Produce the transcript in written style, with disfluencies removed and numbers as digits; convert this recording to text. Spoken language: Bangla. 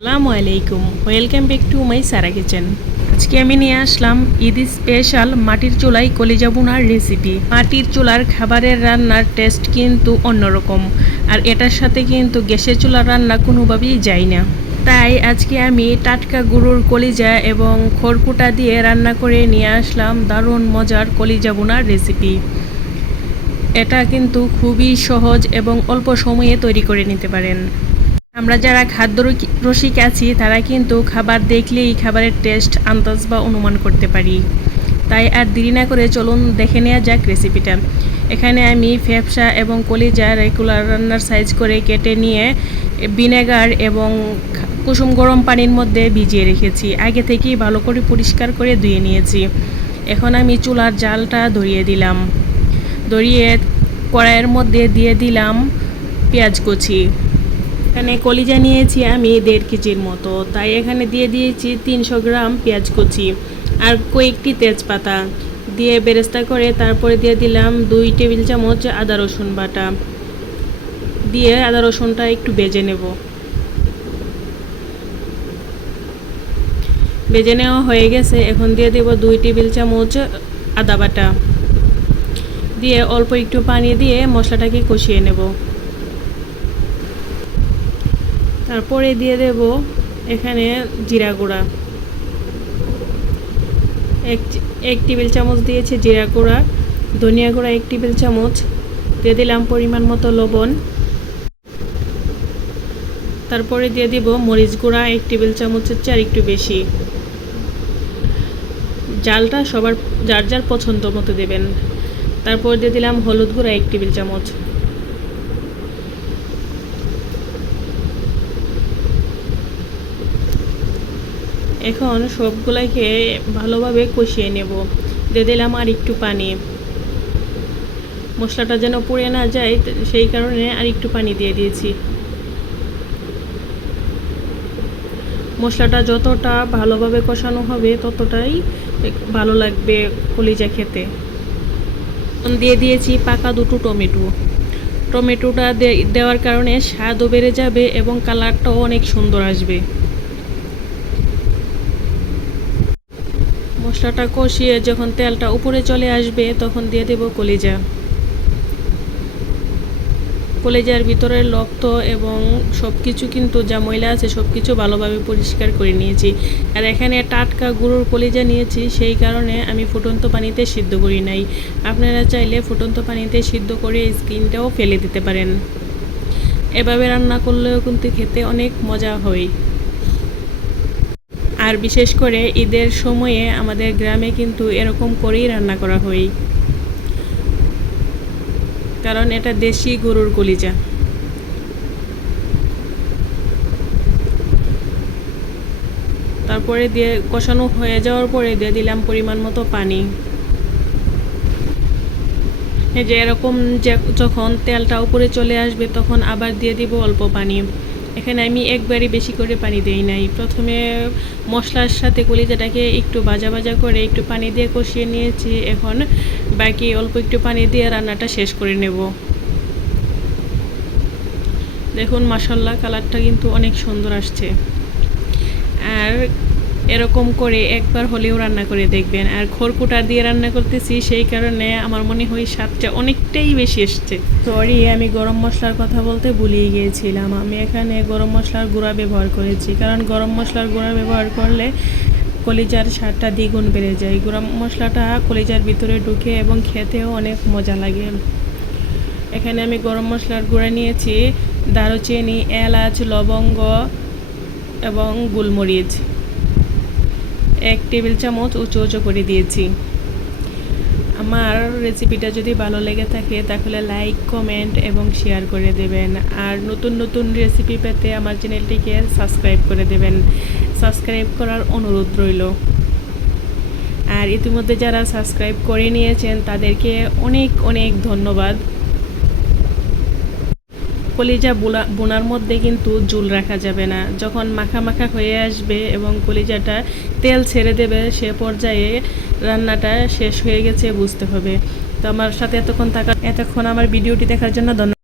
আসসালামু আলাইকুম, welcome back to my Sara kitchen. আজকে আমি নিয়ে আসলাম ঈদ স্পেশাল মাটির চুলায় কলিজা ভুনার রেসিপি। মাটির চুলার খাবারের রান্নার টেস্ট কিন্তু অন্যরকম, আর এটার সাথে কিন্তু গ্যাসের চুলার রান্না কোনোভাবেই যায় না। তাই আজকে আমি টাটকা গরুর কলিজা এবং খড়কুটা দিয়ে রান্না করে নিয়ে আসলাম দারুণ মজার কলিজা ভুনার রেসিপি। এটা কিন্তু খুবই সহজ এবং অল্প সময়ে তৈরি করে নিতে পারেন। আমরা যারা খাদ্য রসিক আছি তারা কিন্তু খাবার দেখলেই খাবারের টেস্ট আন্দাজ বা অনুমান করতে পারি। তাই আর দেরি না করে চলুন দেখে নেওয়া যাক রেসিপিটা। এখানে আমি ফ্যাপসা এবং কলিজা রেগুলার রান্নার সাইজ করে কেটে নিয়ে ভিনেগার এবং কুসুম গরম পানির মধ্যে ভিজিয়ে রেখেছি। আগে থেকেই ভালো করে পরিষ্কার করে ধুয়ে নিয়েছি। এখন আমি চুলার জালটা ধরিয়ে দিলাম। ধরিয়ে কড়াইয়ের মধ্যে দিয়ে দিলাম পেঁয়াজ কুচি। এখানে কলিজা নিয়েছি আমি 1.5 কেজির মতো, তাই এখানে দিয়ে দিয়েছি 300 গ্রাম পেঁয়াজ কুচি আর কয়েকটি তেজপাতা দিয়ে বেরেস্তা করে তারপরে দিয়ে দিলাম 2 টেবিল চামচ আদা রসুন বাটা দিয়ে আদা রসুনটা একটু ভেজে নেব। ভেজে নেওয়া হয়ে গেছে। এখন দিয়ে দেব 2 টেবিল চামচ আদা বাটা দিয়ে অল্প একটু পানি দিয়ে মশলাটাকে কষিয়ে নেব। তারপরে দিয়ে দেব এখানে জিরা গুঁড়া, এক টেবিল চামচ দিয়েছে জিরা গুঁড়া, ধনিয়া গুঁড়া 1 টেবিল চামচ, দিয়ে দিলাম পরিমাণ মতো লবণ। তারপরে দিয়ে দিব মরিচ গুঁড়া 1 টেবিল চামচের চেয়ে একটু বেশি। জালটা সবার যার যার পছন্দ মতো দেবেন। তারপর দিয়ে দিলাম হলুদ গুঁড়া 1 টেবিল চামচ। এখন সবগুলাকে ভালোভাবে কষিয়ে নেব। দিয়ে দিলাম আর একটু পানি। মশলাটা যেন পুড়ে না যায় সেই কারণে আর একটু পানি দিয়ে দিয়েছি। মশলাটা যতটা ভালোভাবে কষানো হবে ততটাই ভালো লাগবে কলিজা খেতে। দিয়ে দিয়েছি পাকা 2টো টমেটো। টমেটোটা দেওয়ার কারণে স্বাদও বেড়ে যাবে এবং কালারটাও অনেক সুন্দর আসবে। মশলাটা কষিয়ে যখন তেলটা উপরে চলে আসবে তখন দিয়ে দেব কলিজা। কলিজার ভিতরের রক্ত এবং সব কিছু কিন্তু যা ময়লা আছে সব কিছু ভালোভাবে পরিষ্কার করে নিয়েছি। আর এখানে টাটকা গরুর কলিজা নিয়েছি, সেই কারণে আমি ফুটন্ত পানিতে সিদ্ধ করি নাই। আপনারা চাইলে ফুটন্ত পানিতে সিদ্ধ করে স্কিনটাও ফেলে দিতে পারেন। এভাবে রান্না করলেও কিন্তু খেতে অনেক মজা হয়। আর বিশেষ করে ঈদের সময়ে আমাদের গ্রামে কিন্তু এরকম করেই রান্না করা হয়, কারণ এটা দেশি গরুর কলিজা। তারপরে দিয়ে কষানো হয়ে যাওয়ার পরে দিয়ে দিলাম পরিমাণ মতো পানি। যে এরকম যখন তেলটা উপরে চলে আসবে তখন আবার দিয়ে দিব অল্প পানি। এখানে আমি একবারই বেশি করে পানি দেই নাই। প্রথমে মশলার সাথে কলিজাটাকে একটু ভাজা ভাজা করে একটু পানি দিয়ে কষিয়ে নিয়েছি। এখন বাকি অল্প একটু পানি দিয়ে রান্নাটা শেষ করে নেব। দেখুন মাশাআল্লাহ, কালারটা কিন্তু অনেক সুন্দর আসছে। আর এরকম করে একবার হলেও রান্না করে দেখবেন। আর খড়কুটা দিয়ে রান্না করতেছি সেই কারণে আমার মনে হয় স্বাদটা অনেকটাই বেশি এসছে। সরি, আমি গরম মশলার কথা বলতে ভুলিয়ে গিয়েছিলাম। আমি এখানে গরম মশলার গুঁড়া ব্যবহার করেছি, কারণ গরম মশলার গুঁড়া ব্যবহার করলে কলিজার স্বাদটা দ্বিগুণ বেড়ে যায়। গরম মশলাটা কলিজার ভিতরে ঢুকে এবং খেতেও অনেক মজা লাগে। এখানে আমি গরম মশলার গুঁড়া নিয়েছি দারুচিনি, এলাচ, লবঙ্গ এবং গোলমরিচ 1 টেবিল চামচ উঁচু উঁচু করে দিয়েছি। আমার রেসিপিটা যদি ভালো লেগে থাকে তাহলে লাইক, কমেন্ট এবং শেয়ার করে দেবেন। আর নতুন নতুন রেসিপি পেতে আমার চ্যানেলটিকে সাবস্ক্রাইব করে দেবেন। সাবস্ক্রাইব করার অনুরোধ রইল। আর ইতিমধ্যে যারা সাবস্ক্রাইব করে নিয়েছেন তাদেরকে অনেক অনেক ধন্যবাদ। কলিজা বোনার মধ্যে কিন্তু ঝোল রাখা যাবে না। যখন মাখা মাখা হয়ে আসবে এবং কলিজাটা তেল ছেড়ে দেবে সে পর্যায়ে রান্নাটা শেষ হয়ে গেছে বুঝতে হবে। তো আমার সাথে এতক্ষণ আমার ভিডিওটি দেখার জন্য ধন্যবাদ।